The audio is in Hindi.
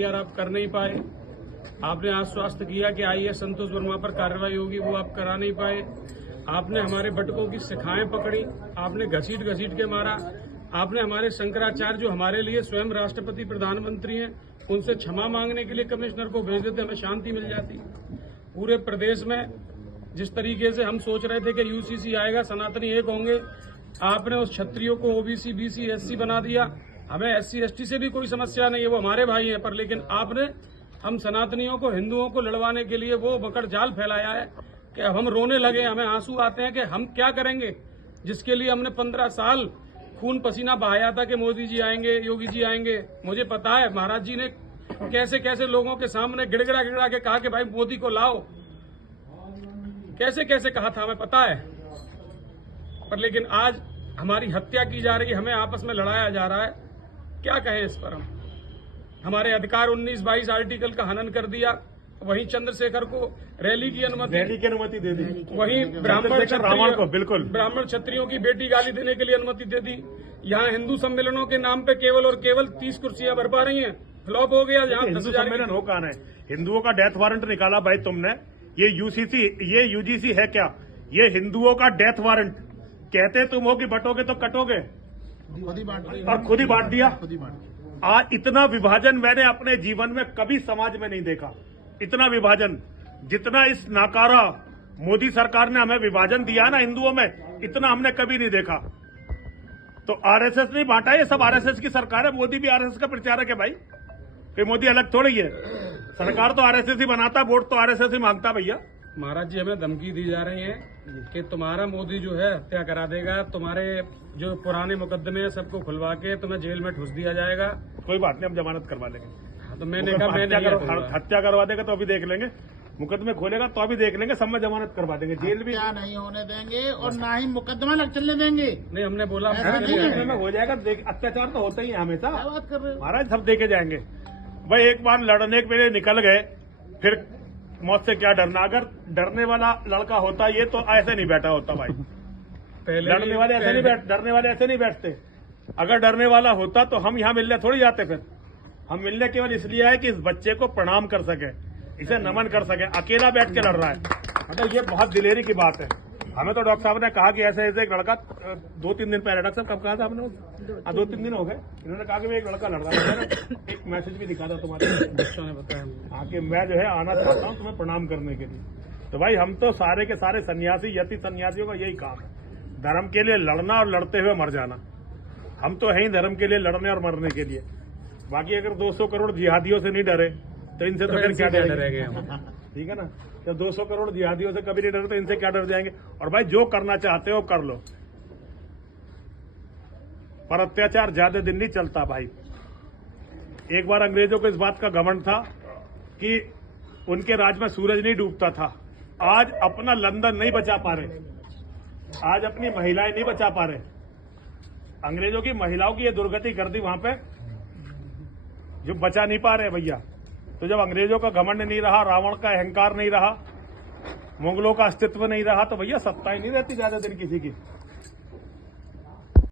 यार आप कर नहीं पाए। आपने आश्वस्त किया कि आईएएस संतोष वर्मा पर कार्रवाई होगी, वो आप करा नहीं पाए। आपने हमारे बटकों की शिखाएं पकड़ी, आपने घसीट घसीट के मारा। आपने हमारे शंकराचार्य जो हमारे लिए स्वयं राष्ट्रपति प्रधानमंत्री हैं, उनसे क्षमा मांगने के लिए कमिश्नर को भेज देते, हमें शांति मिल जाती। पूरे प्रदेश में जिस तरीके से हम सोच रहे थे कि यूसीसी आएगा, सनातनी एक होंगे, आपने उस क्षत्रियों को ओबीसी, बीसी, एससी बना दिया। हमें एससी एसटी से भी कोई समस्या नहीं है, वो हमारे भाई हैं, पर लेकिन आपने हम सनातनियों को, हिंदुओं को लड़वाने के लिए वो मकड़ जाल फैलाया है कि अब हम रोने लगे, हमें आंसू आते हैं कि हम क्या करेंगे, जिसके लिए हमने 15 साल खून पसीना बहाया था कि मोदी जी आएंगे, योगी जी आएंगे। मुझे पता है महाराज जी ने कैसे कैसे लोगों के सामने गिड़गिड़ा गिड़गिड़ा के कहा कि भाई मोदी को लाओ, कैसे कैसे कहा था, हमें पता है। पर लेकिन आज हमारी हत्या की जा रही है, हमें आपस में लड़ाया जा रहा है, क्या कहें इस पर हम। हमारे अधिकार 19-22 आर्टिकल का हनन कर दिया, वहीं चंद्रशेखर को रैली की अनुमति दे दी, वहीं ब्राह्मण क्षत्रियों की बेटी गाली देने के लिए अनुमति दे दी। यहाँ हिंदू सम्मेलनों के नाम पे केवल और केवल 30 कुर्सियां भर पा रही हैं, फ्लॉप हो गया। यहाँ हिंदू सम्मेलन हो कहाँ है? हिंदुओं का डेथ वारंट निकाला भाई तुमने, ये यूसीसी, ये यूजीसी है क्या? ये हिंदुओं का डेथ वारंट। कहते तुम हो कि बटोगे तो कटोगे, और खुद ही बांट दिया। आज इतना विभाजन मैंने अपने जीवन में कभी समाज में नहीं देखा। इतना विभाजन जितना इस नाकारा मोदी सरकार ने हमें विभाजन दिया ना हिंदुओं में, इतना हमने कभी नहीं देखा। तो आरएसएस नहीं बांटा, ये सब आरएसएस की सरकार है। मोदी भी आरएसएस का प्रचारक है भाई, फिर मोदी अलग थोड़ी है। सरकार तो आरएसएस ही बनाता, वोट तो आरएसएस ही मांगता भैया। महाराज जी हमें धमकी दी जा रही है कि तुम्हारा मोदी जो है हत्या करा देगा, तुम्हारे जो पुराने मुकदमे हैं सबको खुलवा के तुम्हें जेल में ठूस दिया जाएगा। कोई बात नहीं, हम जमानत करवा लेंगे। तो मैंने कहा हत्या करवा देगा तो अभी देख लेंगे, मुकदमे खोलेगा तो अभी देख लेंगे, सब में जमानत करवा देंगे। जेल भी क्या नहीं होने देंगे और ना ही मुकदमा लग चलने देंगे। नहीं, हमने बोला हो जाएगा। अत्याचार तो होता ही है हमेशा, बात कर रहे हो महाराज, सब देखे जाएंगे भाई। एक बार लड़ने के लिए निकल गए, फिर मौत से क्या डरना। अगर डरने वाला लड़का होता ये तो ऐसे नहीं बैठा होता भाई। डरने वाले ऐसे नहीं बैठते। अगर डरने वाला होता तो हम यहाँ मिलने थोड़ी जाते। फिर हम मिलने केवल इसलिए आए कि इस बच्चे को प्रणाम कर सके, इसे नमन कर सके। अकेला बैठ के लड़ रहा है, मतलब ये बहुत दिलेरी की बात है। हमें तो डॉक्टर साहब ने कहा कि ऐसे ऐसे एक लड़का 2-3 दिन पहले, डॉक्टर साहब कब कहा था आपने? 2-3 दिन हो गए। इन्होंने कहा कि एक लड़का लड़ रहा है, एक मैसेज भी दिखा था तुम्हारे बच्चों ने बताया कि मैं जो है आना चाहता हूँ तुम्हें प्रणाम करने के लिए। तो भाई हम तो सारे के सारे सन्यासी, यति सन्यासियों का यही काम है, धर्म के लिए लड़ना और लड़ते हुए मर जाना। हम तो है ही धर्म के लिए लड़ने और मरने के लिए। बाकी अगर 200 करोड़ जिहादियों से नहीं डरे तो इनसे तो फिर क्या डरेंगे हम? ठीक है ना, जब 200 करोड़ जिहादियों से कभी नहीं डरे तो इनसे क्या डर जाएंगे? और भाई जो करना चाहते हो कर लो, पर अत्याचार ज्यादा दिन नहीं चलता भाई। एक बार अंग्रेजों को इस बात का घमंड था कि उनके राज में सूरज नहीं डूबता था। आज अपना लंदन नहीं बचा पा रहे, आज अपनी महिलाएं नहीं बचा पा रहे। अंग्रेजों की महिलाओं की ये दुर्गति कर दी वहां पे, जो बचा नहीं पा रहे भैया। तो जब अंग्रेजों का घमंड नहीं रहा, रावण का अहंकार नहीं रहा, मुगलों का अस्तित्व नहीं रहा, तो भैया सत्ता ही नहीं रहती ज्यादा दिन किसी की।